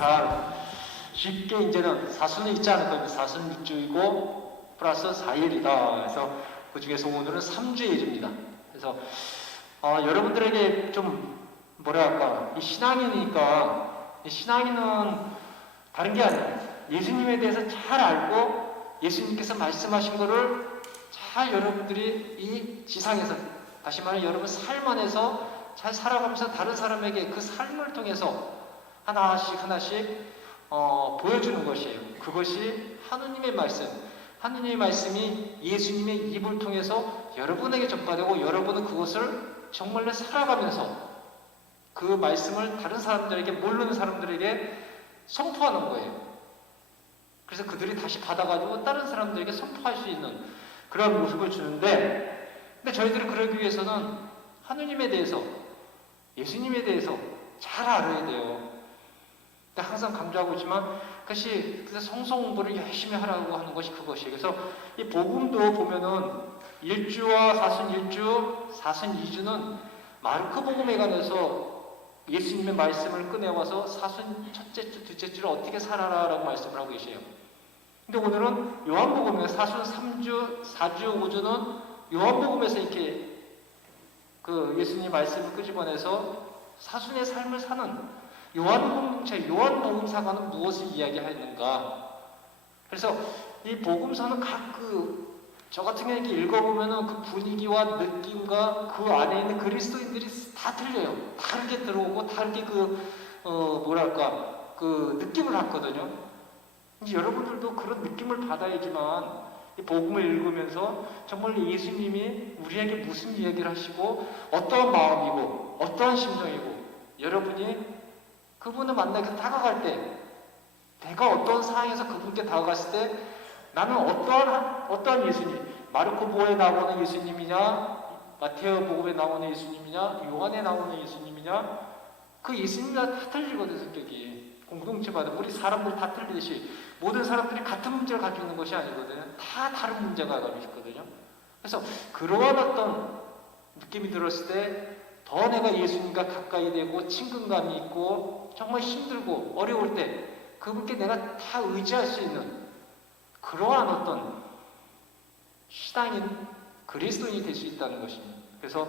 잘 쉽게 이제는 사순은 있지 않을 겁니다. 사순 6주이고 플러스 4일이다. 그래서 그 중에서 오늘은 3주 예주입니다. 그래서 여러분들에게 좀 뭐랄까 이 신앙이니까 이 신앙인은 다른 게 아니에요. 예수님에 대해서 잘 알고 예수님께서 말씀하신 거를 잘 여러분들이 이 지상에서 다시 말해 여러분 삶 안에서 잘 살아가면서 다른 사람에게 그 삶을 통해서 하나씩 보여주는 것이에요. 그것이 하느님의 말씀. 하느님의 말씀이 예수님의 입을 통해서 여러분에게 전파되고 여러분은 그것을 정말로 살아가면서 그 말씀을 다른 사람들에게 모르는 사람들에게 선포하는 거예요. 그래서 그들이 다시 받아가지고 다른 사람들에게 선포할 수 있는 그런 모습을 주는데, 근데 저희들이 그러기 위해서는 하느님에 대해서 예수님에 대해서 잘 알아야 돼요. 근데 항상 강조하고 있지만 그것이 성서 공부를 열심히 하라고 하는 것이 그것이에요. 그래서 이 복음도 보면은 1주와 사순 1주, 사순 2주는 마르크 복음에 관해서 예수님의 말씀을 꺼내와서 사순 첫째 주, 둘째 주를 어떻게 살아라라고 말씀을 하고 계세요. 근데 오늘은 요한복음에 사순 3주, 4주, 5주는 요한복음에서 이렇게 그 예수님 말씀을 끄집어내서 사순의 삶을 사는 요한복음사가는 무엇을 이야기하였는가? 그래서 이 복음서는 저 같은 경우에 읽어보면은 그 분위기와 느낌과 그 안에 있는 그리스도인들이 다 틀려요. 다르게 들어오고 다르게 그 느낌을 받거든요. 이제 여러분들도 그런 느낌을 받아야지만 이 복음을 읽으면서 정말 예수님이 우리에게 무슨 이야기를 하시고 어떠한 마음이고 어떠한 심정이고 여러분이 그분을 만나게 다가갈 때 내가 어떤 상황에서 그분께 다가갔을 때 나는 어떠한 예수님, 마르코복음에 나오는 예수님이냐, 마테오 복음에 나오는 예수님이냐, 요한에 나오는 예수님이냐, 그 예수님과 다 틀리거든. 성격이 공동체마다 우리 사람들 다 틀리듯이 모든 사람들이 같은 문제를 가지고 있는 것이 아니거든요. 다 다른 문제가 가지고 있거든요. 그래서 그러한 어떤 느낌이 들었을 때 더 내가 예수님과 가까이 되고 친근감이 있고 정말 힘들고 어려울 때 그분께 내가 다 의지할 수 있는 그러한 어떤 신앙인 그리스도인이 될 수 있다는 것입니다. 그래서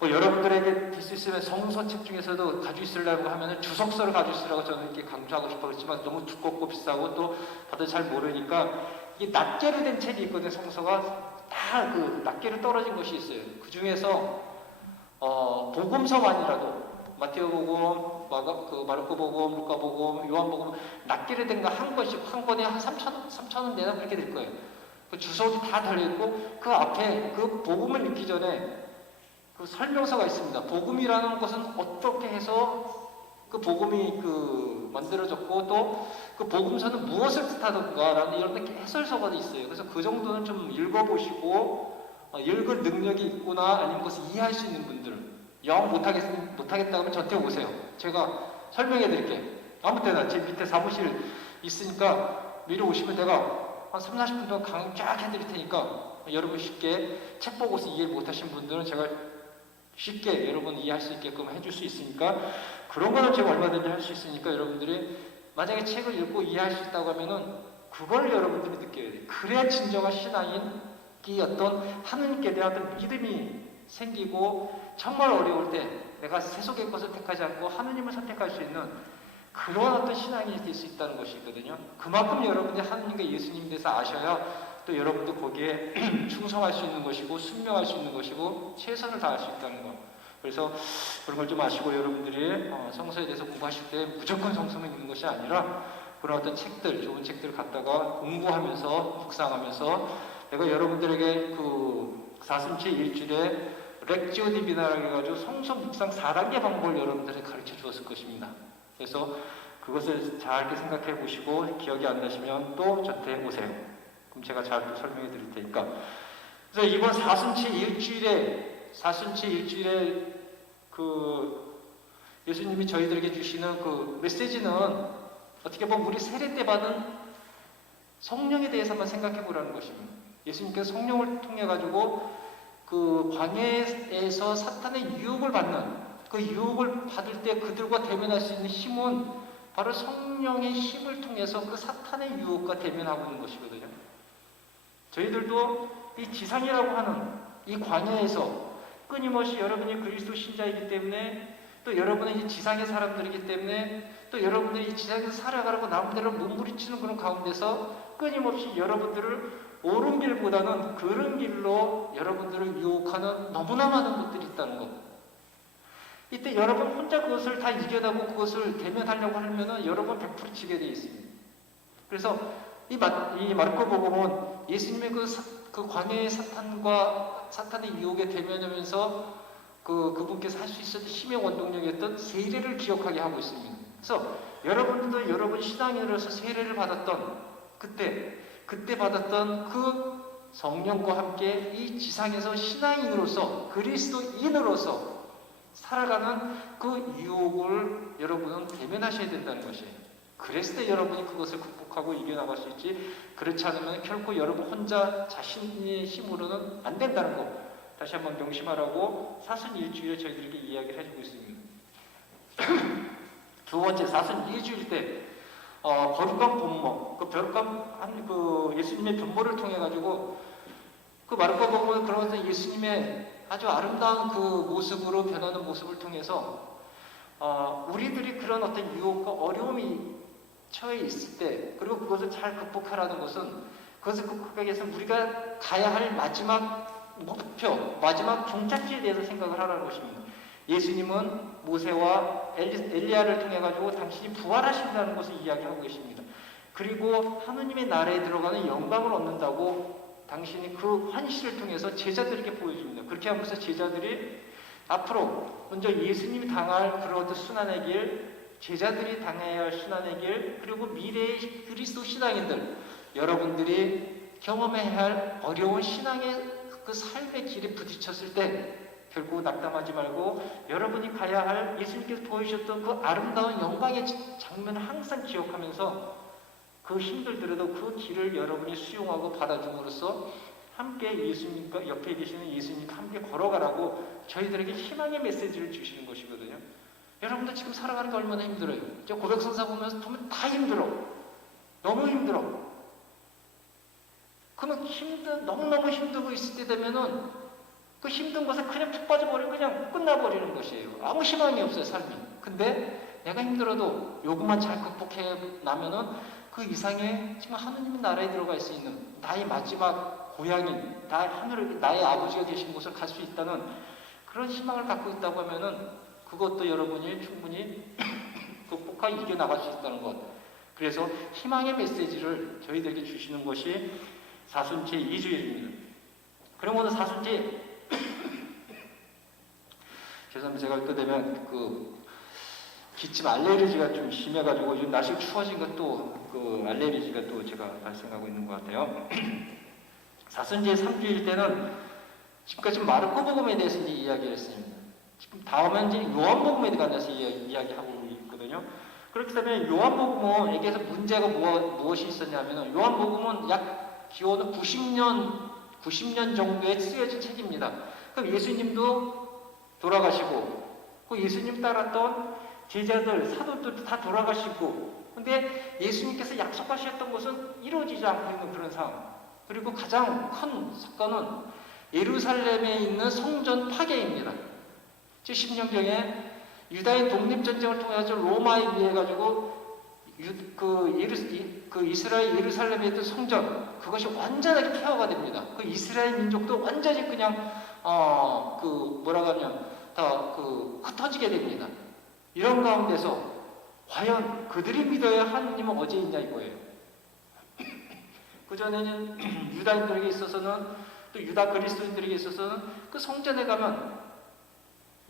여러분들에게 될 수 있으면 성서책 중에서도 가지고 있으려고 하면 주석서를 가지고 있으라고 저는 이렇게 강조하고 싶어 그렇지만 너무 두껍고 비싸고 또 다들 잘 모르니까 이게 낱개로 된 책이 있거든요. 성서가 다 그 낱개로 떨어진 것이 있어요. 그 중에서 복음서만이라도 마테오복음, 마르코복음, 루카복음, 요한복음 낱개로 된 거 한 권씩 한 권에 한 3,000원 내나 그렇게 될 거예요. 그 주석이 다 달려있고 그 앞에 그 복음을 읽기 전에 그 설명서가 있습니다. 복음이라는 것은 어떻게 해서 그 복음이 만들어졌고 또 그 복음서는 무엇을 뜻하던가라는 이런 해설서가 있어요. 그래서 그 정도는 좀 읽어보시고 읽을 능력이 있구나 아니면 그것을 이해할 수 있는 분들 영 못하겠다 하면 저한테 오세요. 제가 설명해 드릴게요. 아무 때나 제 밑에 사무실 있으니까 미리 오시면 내가 한 3, 40분 동안 강의 쫙 해드릴 테니까 여러분 쉽게 책 보고서 이해 못하신 분들은 제가 쉽게 여러분 이해할 수 있게끔 해줄 수 있으니까 그런 거는 제가 얼마든지 할 수 있으니까 여러분들이 만약에 책을 읽고 이해할 수 있다고 하면은 그걸 여러분들이 느껴야 돼요. 그래야 진정한 신앙인이 어떤 하느님께 대한 어떤 믿음이 생기고 정말 어려울 때 내가 세속의 것을 택하지 않고 하느님을 선택할 수 있는 그런 어떤 신앙이 될 수 있다는 것이거든요. 그만큼 여러분들이 하느님과 예수님에 대해서 아셔야 또 여러분도 거기에 충성할 수 있는 것이고 순명할 수 있는 것이고 최선을 다할 수 있다는 것. 그래서 그런 걸 좀 아시고 여러분들이 성서에 대해서 공부하실 때 무조건 성서만 읽는 것이 아니라 그런 어떤 책들, 좋은 책들을 갖다가 공부하면서 묵상하면서 내가 여러분들에게 그 사순치 일주일에 렉지오 디비나라고 해가지고 성서 묵상 4단계 방법을 여러분들에게 가르쳐 주었을 것입니다. 그래서 그것을 잘 생각해 보시고 기억이 안 나시면 또 저한테 오세요. 그럼 제가 잘 설명해 드릴 테니까. 그래서 이번 사순치 일주일에 그 예수님이 저희들에게 주시는 그 메시지는 어떻게 보면 우리 세례 때 받은 성령에 대해서만 생각해 보라는 것입니다. 예수님께서 성령을 통해 가지고 그 광야에서 사탄의 유혹을 받는 그 유혹을 받을 때 그들과 대면할 수 있는 힘은 바로 성령의 힘을 통해서 그 사탄의 유혹과 대면하고 있는 것이거든요. 저희들도 이 지상이라고 하는 이 광야에서 끊임없이 여러분이 그리스도 신자이기 때문에, 또 여러분은 이 지상의 사람들이기 때문에, 또 여러분들이 이 지상에서 살아가라고 나름대로 몸부림치는 그런 가운데서 끊임없이 여러분들을 옳은 길보다는 그른 길로 여러분들을 유혹하는 너무나 많은 것들이 있다는 것. 이때 여러분 혼자 그것을 다 이겨내고 그것을 대면하려고 하면 여러분 100% 지게 되어 있습니다. 그래서 이 마르코복음은 예수님의 그 광야의 사탄의 유혹에 대면하면서 그분께서 할 수 있었던 힘의 원동력이었던 세례를 기억하게 하고 있습니다. 그래서 여러분들도 여러분 신앙인으로서 세례를 받았던 그때 받았던 그 성령과 함께 이 지상에서 신앙인으로서 그리스도인으로서 살아가는 그 유혹을 여러분은 대면하셔야 된다는 것이에요. 그랬을 때 여러분이 그것을 극복하고 이겨나갈 수 있지, 그렇지 않으면 결코 여러분 혼자 자신의 힘으로는 안 된다는 거 다시 한번 명심하라고 사순일주일에 저희들에게 이야기를 해주고 있습니다. 두 번째, 사순일주일 때 거룩한 분모, 그 예수님의 분모를 통해 가지고 그 마르코복음은 그러면서 예수님의 아주 아름다운 그 모습으로 변하는 모습을 통해서 우리들이 그런 어떤 유혹과 어려움이 처해 있을 때, 그리고 그것을 잘 극복하라는 것은, 그것을 극복하기 위해서 우리가 가야 할 마지막 목표, 마지막 종착지에 대해서 생각을 하라는 것입니다. 예수님은 모세와 엘리야를 통해 가지고 당신이 부활하신다는 것을 이야기하고 계십니다. 그리고 하느님의 나라에 들어가는 영광을 얻는다고 당신이 그 환시를 통해서 제자들에게 보여줍니다. 그렇게 하면서 제자들이 앞으로 먼저 예수님이 당할 그런 순환의 길, 제자들이 당해야 할 순환의 길, 그리고 미래의 그리스도 신앙인들, 여러분들이 경험해야 할 어려운 신앙의 그 삶의 길에 부딪혔을 때 결국 낙담하지 말고 여러분이 가야 할 예수님께서 보여주셨던 그 아름다운 영광의 장면을 항상 기억하면서 그 힘들더라도 그 길을 여러분이 수용하고 받아줌으로써 함께 예수님과 옆에 계시는 예수님과 함께 걸어가라고 저희들에게 희망의 메시지를 주시는 것이거든요. 여러분들 지금 살아가는 게 얼마나 힘들어요. 저 고백성사 보면서 보면 다 힘들어. 너무 힘들어. 그러면 너무너무 힘들고 있을 때 되면은 그 힘든 것에 그냥 푹 빠져버리고 그냥 끝나버리는 것이에요. 아무 희망이 없어요, 삶이. 근데 내가 힘들어도 요것만 잘 극복해 나면은 그 이상의 지금 하느님의 나라에 들어갈 수 있는 나의 마지막 고향인 나의 아버지가 계신 곳을 갈 수 있다는 그런 희망을 갖고 있다고 하면은 그것도 여러분이 충분히 극복하고 이겨나갈 수 있다는 것. 그래서 희망의 메시지를 저희들에게 주시는 것이 사순제 2주일입니다. 그러면 사순제 죄송합니다. 제가 또 되면 기침 알레르기가 좀 심해가지고 요즘 날씨가 추워진 것도 알레르기가 또 제가 발생하고 있는 것 같아요. 사순제 3주일 때는 지금까지 마르코복음에 대해서 이야기를 했습니다. 지금 다음은 이제 요한복음에 관해서 이야기하고 있거든요. 그렇기 때문에 요한복음에게서 문제가 무엇이 있었냐면, 요한복음은 약 기원은 90년 정도에 쓰여진 책입니다. 그럼 예수님도 돌아가시고, 그 예수님 따랐던 제자들, 사도들도 다 돌아가시고, 근데 예수님께서 약속하셨던 것은 이루어지지 않고 있는 그런 상황. 그리고 가장 큰 사건은 예루살렘에 있는 성전 파괴입니다. 70년경에 유다인 독립전쟁을 통해서 로마에 의해 가지고 이스라엘 예루살렘에 있던 성전, 그것이 완전하게 폐허가 됩니다. 그 이스라엘 민족도 완전히 그냥 다 흩어지게 됩니다. 이런 가운데서 과연 그들이 믿어야 하느님은 어디에 있냐 이거예요. 그전에는 유다인들에게 있어서는, 또 유다 그리스도인들에게 있어서는 그 성전에 가면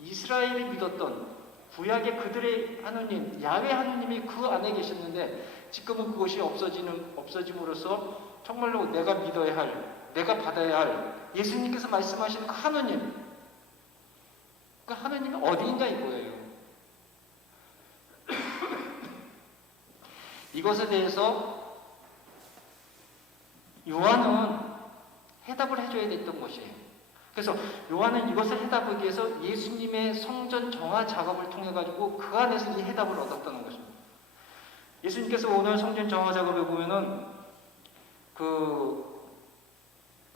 이스라엘이 믿었던 구약의 그들의 하느님, 야훼 하느님이 그 안에 계셨는데, 지금은 그것이 없어짐으로써 정말로 내가 믿어야 할, 내가 받아야 할 예수님께서 말씀하시는 그 하느님, 그 하느님이 어디 있냐 이거예요. 이것에 대해서 요한은 해답을 해줘야 됐던 것이에요. 그래서 요한은 이것을 해답하기 위해서 예수님의 성전 정화 작업을 통해 가지고 그 안에서 이 해답을 얻었다는 것입니다. 예수님께서 오늘 성전 정화 작업에 보면은 그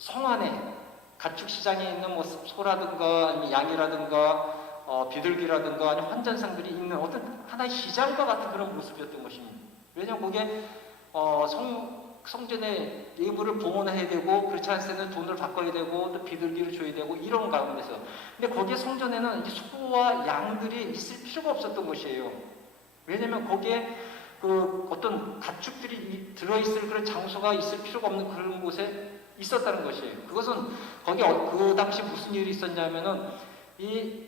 성 안에 가축 시장에 있는 뭐 소라든가 아니면 양이라든가 비둘기라든가 아니면 환전상들이 있는 어떤 하나의 시장과 같은 그런 모습이었던 것입니다. 왜냐하면 거기에 성전의 예물을 봉헌해야 되고 그렇지 않을 때는 돈을 바꿔야 되고 또 비둘기를 줘야 되고 이런 가운데서 근데 거기에 성전에는 이제 소와 양들이 있을 필요가 없었던 것이에요. 왜냐하면 거기에 그 어떤 가축들이 들어있을 그런 장소가 있을 필요가 없는 그런 곳에 있었다는 것이에요. 그것은 거기 그 당시 무슨 일이 있었냐면은 이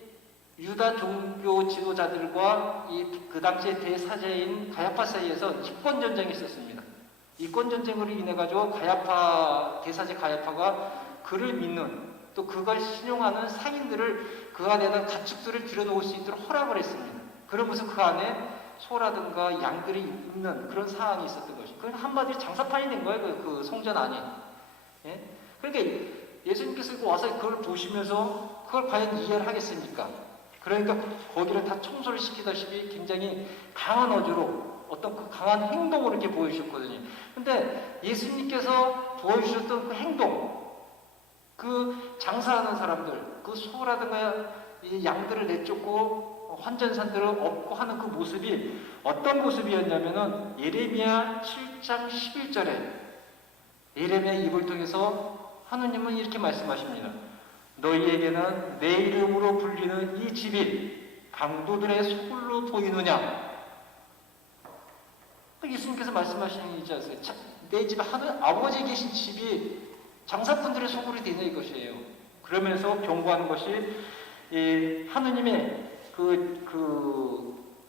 유다 종교 지도자들과 그 당시의 대사제인 가야파 사이에서 이권 전쟁이 있었습니다. 이권 전쟁으로 인해 가지고 대사제 가야파가 그를 믿는 또 그걸 신용하는 상인들을 그 안에는 가축들을 들여놓을 수 있도록 허락을 했습니다. 그러면서 그 안에 소라든가 양들이 있는 그런 상황이 있었던 것이. 그건 한마디로 장사판이 된 거예요. 그 성전 안에. 예? 그러니까 예수님께서 와서 그걸 보시면서 그걸 과연 이해를 하겠습니까? 그러니까 거기를 다 청소를 시키다시피 굉장히 강한 어조로 어떤 그 강한 행동을 이렇게 보여주셨거든요. 근데 예수님께서 보여주셨던 그 행동, 그 장사하는 사람들, 그 소라든가 이 양들을 내쫓고 환전산들을 얻고 하는 그 모습이 어떤 모습이었냐면은 예레미야 7장 11절에 예레미야 입을 통해서 하느님은 이렇게 말씀하십니다. 너희에게는 내 이름으로 불리는 이 집이 강도들의 소굴로 보이느냐? 예수님께서 말씀하시는 이지 않습니까? 내 집에 아버지 계신 집이 장사꾼들의 소굴이 되냐 이것이에요. 그러면서 경고하는 것이 이 하느님의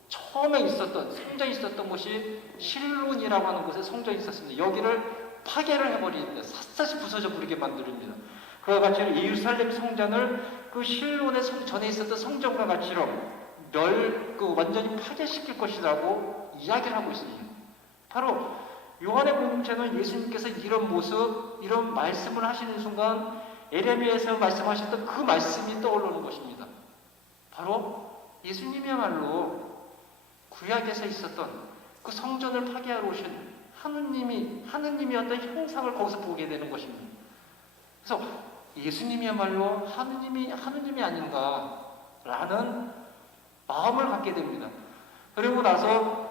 처음에 있었던 성전이 있었던 곳이 실론이라고 하는 곳에 성전이 있었습니다. 여기를 파괴를 해버립니다. 샅샅이 부서져 버리게 만듭니다. 그와 같이 예루살렘 성전을 그 실론의 전에 있었던 성전과 같이로 완전히 파괴시킬 것이라고 이야기를 하고 있습니다. 바로 요한의 공동체는 예수님께서 이런 모습, 이런 말씀을 하시는 순간 예레미야에서 말씀하셨던 그 말씀이 떠오르는 것입니다. 바로 예수님이야말로 구약에서 있었던 그 성전을 파괴하러 오신 하느님이 어떤 형상을 거기서 보게 되는 것입니다. 그래서 예수님이야말로 하느님이 아닌가라는 마음을 갖게 됩니다. 그리고 나서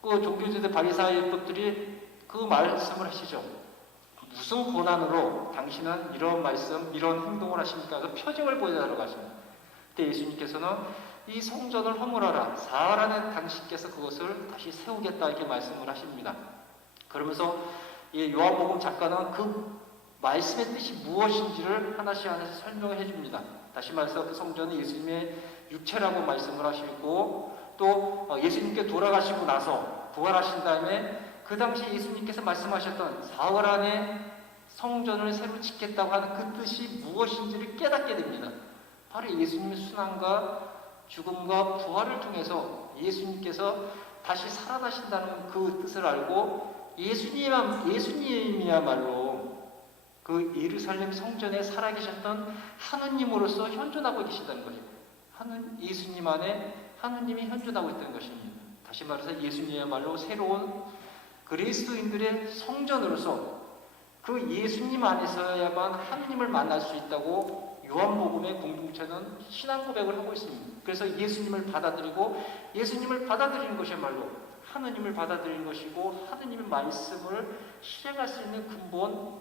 그 종교지대 바리사이법들이 그 말씀을 하시죠. 무슨 고난으로 당신은 이런 말씀, 이런 행동을 하십니까? 그 표징을 보여달라고 하십니다. 그때 예수님께서는 이 성전을 허물어라. 사흘 안에 당신께서 그것을 다시 세우겠다 이렇게 말씀을 하십니다. 그러면서 이 요한복음 작가는 그 말씀의 뜻이 무엇인지를 하나씩 설명해 줍니다. 다시 말해서 그 성전은 예수님의 육체라고 말씀을 하시고 또 예수님께 돌아가시고 나서 부활하신 다음에 그 당시 예수님께서 말씀하셨던 사흘 안에 성전을 새로 짓겠다고 하는 그 뜻이 무엇인지를 깨닫게 됩니다. 바로 예수님의 순환과 죽음과 부활을 통해서 예수님께서 다시 살아나신다는 그 뜻을 알고 예수님이야말로 그 예루살렘 성전에 살아계셨던 하느님으로서 현존하고 계시다는 것입니다. 예수님 안에 하느님이 현존하고 있다는 것입니다. 다시 말해서 예수님이야말로 새로운 그리스도인들의 성전으로서 그 예수님 안에서야만 하느님을 만날 수 있다고 요한복음의 공동체는 신앙 고백을 하고 있습니다. 그래서 예수님을 받아들이고 예수님을 받아들이는 것이야말로 하느님을 받아들이는 것이고 하느님의 말씀을 실행할 수 있는 근본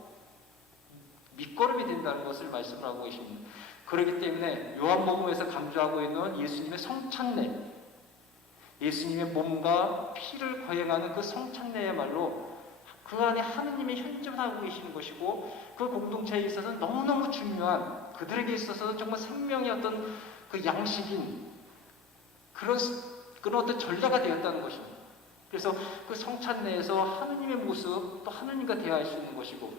밑거름이 된다는 것을 말씀을 하고 계십니다. 그렇기 때문에 요한복음에서 강조하고 있는 예수님의 성찬례, 예수님의 몸과 피를 거행하는 그 성찬례야말로 그 안에 하느님이 현존하고 계시는 것이고 그 공동체에 있어서 너무너무 중요한 그들에게 있어서는 정말 생명의 어떤 그 양식인 그런 어떤 전례가 되었다는 것입니다. 그래서 그 성찬례에서 하느님의 모습 또 하느님과 대화할 수 있는 것이고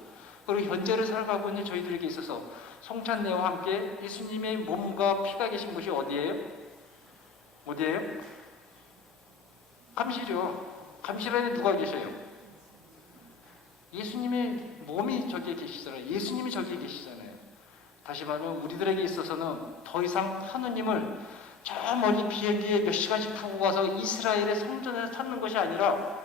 그리고 현재를 살아가고 있는 저희들에게 있어서 성찬례와 함께 예수님의 몸과 피가 계신 곳이 어디예요? 어디예요? 감시죠. 감실 안에 누가 계셔요? 예수님의 몸이 저기에 계시잖아요. 예수님이 저기에 계시잖아요. 다시 말하면 우리들에게 있어서는 더 이상 하느님을 저 멀리 비행기에 몇 시간씩 타고 가서 이스라엘의 성전에서 찾는 것이 아니라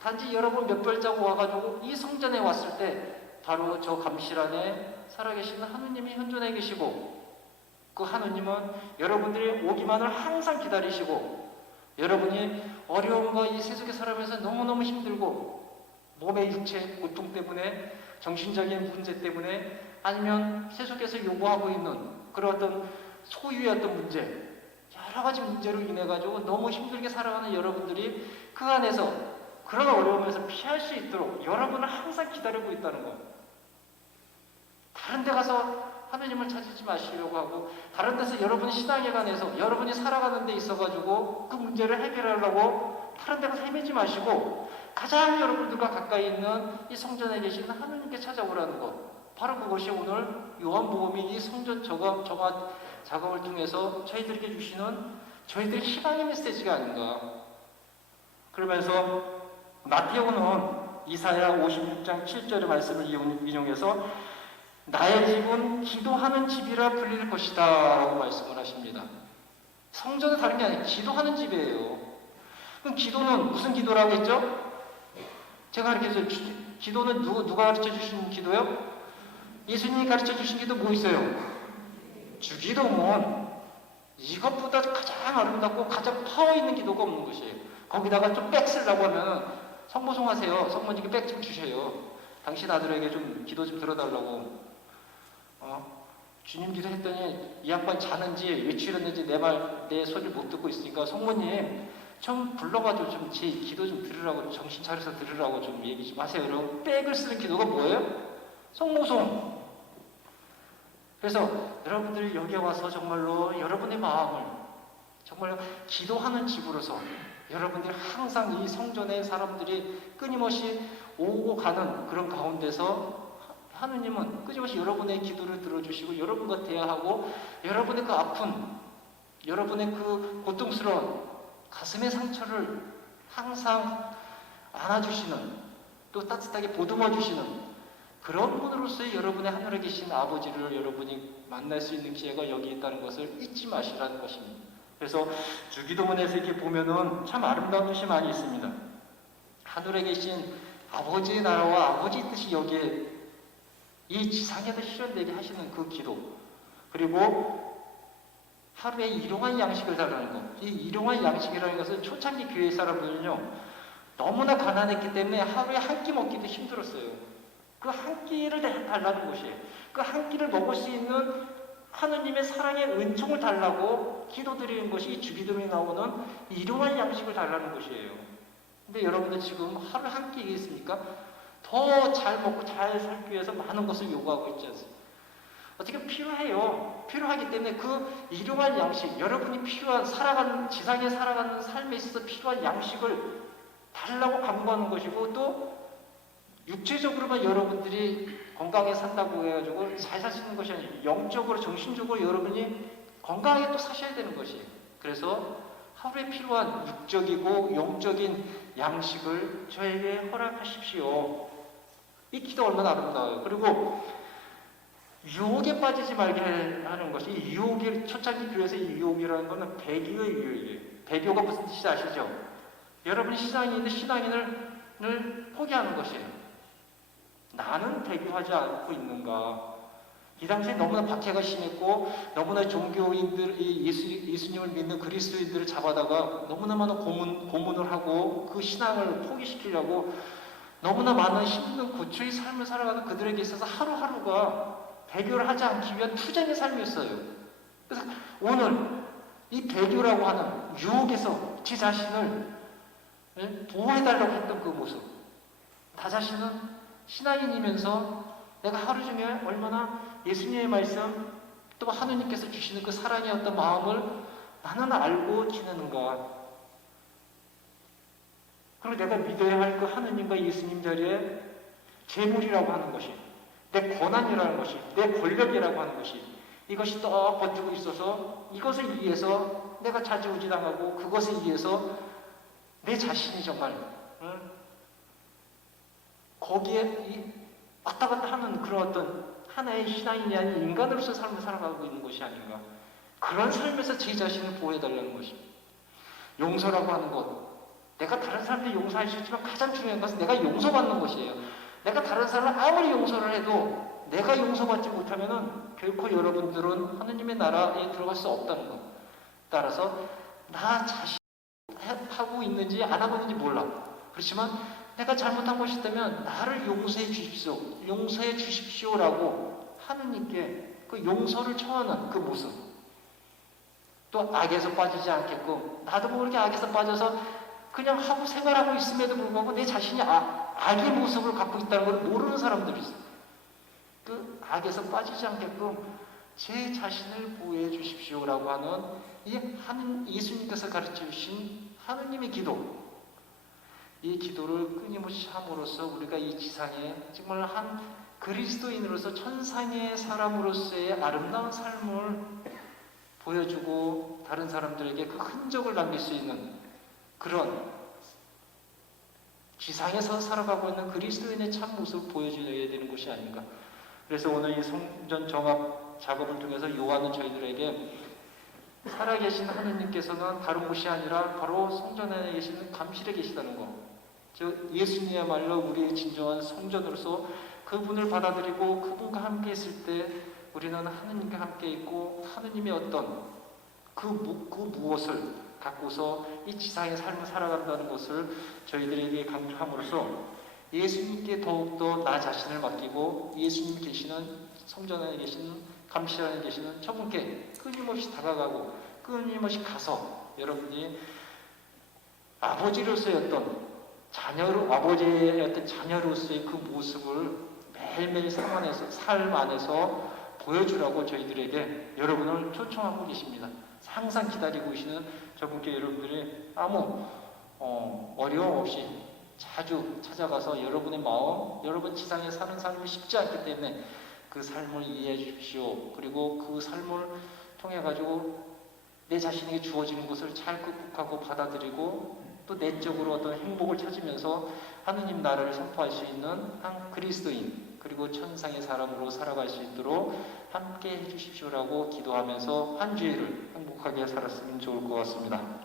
단지 여러분 몇 발자국 와가지고 이 성전에 왔을 때 바로 저 감실 안에 살아계시는 하느님이 현존해 계시고, 그 하느님은 여러분들이 오기만을 항상 기다리시고, 여러분이 어려움과 이 세속에 살아가면서 너무너무 힘들고 몸의 육체 고통 때문에, 정신적인 문제 때문에, 아니면 세속에서 요구하고 있는 그런 어떤 소유의 어떤 문제, 여러 가지 문제로 인해 가지고 너무 힘들게 살아가는 여러분들이 그 안에서 그런 어려움에서 피할 수 있도록 여러분을 항상 기다리고 있다는 것. 다른 데 가서 하느님을 찾지 마시려고 하고, 다른 데서 여러분의 신앙에 관해서 여러분이 살아가는 데 있어가지고 그 문제를 해결하려고 다른 데 가서 헤매지 마시고, 가장 여러분들과 가까이 있는 이 성전에 계신 하느님께 찾아오라는 것. 바로 그것이 오늘 요한복음이 이 성전 작업을 통해서 저희들에게 주시는 저희들의 희망의 메시지가 아닌가. 그러면서 마태오는 이사야 56장 7절의 말씀을 인용해서 나의 집은 기도하는 집이라 불릴 것이다 라고 말씀을 하십니다. 성전은 다른 게 아니라 기도하는 집이에요. 그럼 기도는 무슨 기도라고 했죠? 제가 가르쳐줬어요. 기도는 누가 가르쳐 주신 기도요? 예수님이 가르쳐 주신 기도 뭐 있어요? 주기도문. 이것보다 가장 아름답고 가장 파워 있는 기도가 없는 것이에요. 거기다가 좀 백 쓰려고 하면 성모송 하세요. 성모님께 백 좀 주셔요. 당신 아들에게 좀 기도 좀 들어달라고. 주님 기도했더니 이 양반 자는지 외출했는지 내 소리를 못 듣고 있으니까 성모님 좀 불러가지고 좀 제 기도 좀 들으라고, 정신 차려서 들으라고 좀 얘기 좀 하세요. 여러분, 백을 쓰는 기도가 뭐예요? 성모송. 그래서 여러분들이 여기에 와서 정말로 여러분의 마음을 정말로 기도하는 집으로서, 여러분들이 항상 이 성전에 사람들이 끊임없이 오고 가는 그런 가운데서 하느님은 끊임없이 여러분의 기도를 들어주시고 여러분과 대화하고, 여러분의 그 아픈, 여러분의 그 고통스러운 가슴의 상처를 항상 안아주시는, 또 따뜻하게 보듬어주시는 그런 분으로서의 여러분의 하늘에 계신 아버지를 여러분이 만날 수 있는 기회가 여기 있다는 것을 잊지 마시라는 것입니다. 그래서 주기도문에서 이렇게 보면은 참 아름다운 뜻이 많이 있습니다. 하늘에 계신 아버지의 나라와 아버지의 뜻이 여기에 이 지상에도 실현되게 하시는 그 기도, 그리고 하루에 일용할 양식을 달라는 것. 이 일용할 양식이라는 것은 초창기 교회 사람들은요, 너무나 가난했기 때문에 하루에 한 끼 먹기도 힘들었어요. 그 한 끼를 달라는 것이에요. 그 한 끼를 먹을 수 있는 하느님의 사랑의 은총을 달라고 기도드리는 것이 이 주기도문에 나오는 일용할 양식을 달라는 것이에요. 근데 여러분들 지금 하루 한 끼겠습니까? 더 잘 먹고 잘 살기 위해서 많은 것을 요구하고 있지 않습니까? 어떻게 필요해요. 필요하기 때문에 그 일용할 양식, 여러분이 필요한 지상에 살아가는 삶에 있어서 필요한 양식을 달라고 강구하는 것이고, 또 육체적으로만 여러분들이 건강하게 산다고 해가지고 잘 살 수 있는 것이 아니고 영적으로, 정신적으로 여러분이 건강하게 또 사셔야 되는 것이에요. 그래서 하루에 필요한 육적이고 영적인 양식을 저에게 허락하십시오. 이 기도 얼마나 아름다워요. 그리고 유혹에 빠지지 말게 하는 것이, 이 유혹이, 초창기 교회에서 이 유혹이라는 것은 배교의 유혹이에요. 배교가 무슨 뜻인지 아시죠? 여러분이 신앙인인데 신앙인을 포기하는 것이에요. 나는 배교하지 않고 있는가? 이 당시에 너무나 박해가 심했고, 너무나 종교인들, 예수님을 믿는 그리스도인들을 잡아다가 너무나 많은 고문을 하고 그 신앙을 포기시키려고 너무나 많은 힘든 고초의 삶을 살아가는 그들에게 있어서 하루하루가 배교를 하지 않기 위한 투쟁의 삶이었어요. 그래서 오늘 이 배교라고 하는 유혹에서 제 자신을 보호해달라고 했던 그 모습, 나 자신은 신앙인이면서 내가 하루 중에 얼마나 예수님의 말씀, 또 하느님께서 주시는 그 사랑의 어떤 마음을 나는 알고 지내는가. 그리고 내가 믿어야 할 그 하느님과 예수님 자리에 재물이라고 하는 것이, 내 권한이라는 것이, 내 권력이라고 하는 것이, 이것이 또 버티고 있어서 이것을 위해서 내가 좌지우지당하고, 그것을 위해서 내 자신이 정말 거기에 왔다 갔다 하는 그런 어떤 하나의 신앙인이 아닌 인간으로서 삶을 살아가고 있는 것이 아닌가. 그런 삶에서 제 자신을 보호해달라는 것입니다. 용서라고 하는 것, 내가 다른 사람들 용서할 수 있지만 가장 중요한 것은 내가 용서받는 것이에요. 내가 다른 사람을 아무리 용서를 해도 내가 용서받지 못하면은 결코 여러분들은 하느님의 나라에 들어갈 수 없다는 것. 따라서 나 자신 하고 있는지 안 하고 있는지 몰라. 그렇지만 내가 잘못한 것이 있다면 나를 용서해 주십시오. 용서해 주십시오라고 하느님께 그 용서를 청하는 그 모습. 또 악에서 빠지지 않게끔 나도 모르게 악에서 빠져서 그냥 하고 생활하고 있음에도 불구하고 내 자신이 악의 모습을 갖고 있다는 걸 모르는 사람들이 있어요. 그 악에서 빠지지 않게끔 제 자신을 보호해 주십시오라고 하는 이 예수님께서 가르쳐 주신 하느님의 기도, 이 기도를 끊임없이 함으로써 우리가 이 지상에 정말 한 그리스도인으로서 천상의 사람으로서의 아름다운 삶을 보여주고 다른 사람들에게 그 흔적을 남길 수 있는 그런 지상에서 살아가고 있는 그리스도인의 참 모습을 보여줘야 되는 것이 아닌가. 그래서 오늘 이 성전 정합 작업을 통해서 요한은 저희들에게 살아계신 하느님께서는 다른 곳이 아니라 바로 성전 안에 계시는 감실에 계시다는 것. 즉 예수님이야말로 우리의 진정한 성전으로서 그분을 받아들이고 그분과 함께 있을 때 우리는 하느님과 함께 있고 하느님의 어떤 그 무엇을 갖고서 이 지상의 삶을 살아간다는 것을 저희들에게 강조함으로써 예수님께 더욱더 나 자신을 맡기고 예수님 계시는 성전 안에 계시는 감실 안에 계시는 저분께 끊임없이 다가가고 끊임없이 가서 여러분이 아버지로서의 어떤 아버지의 어떤 자녀로서의 그 모습을 매일매일 삶 안에서 보여주라고 저희들에게 여러분을 초청하고 계십니다. 항상 기다리고 계시는 저분께 여러분들이 아무 어려움 없이 자주 찾아가서 여러분의 마음, 여러분 지상에 사는 삶이 쉽지 않기 때문에 그 삶을 이해해 주십시오. 그리고 그 삶을 통해 가지고 내 자신에게 주어지는 것을 잘 극복하고 받아들이고 또 내적으로 어떤 행복을 찾으면서 하느님 나라를 선포할 수 있는 한 그리스도인 그리고 천상의 사람으로 살아갈 수 있도록 함께 해주십시오라고 기도하면서 한 주일을 행복하게 살았으면 좋을 것 같습니다.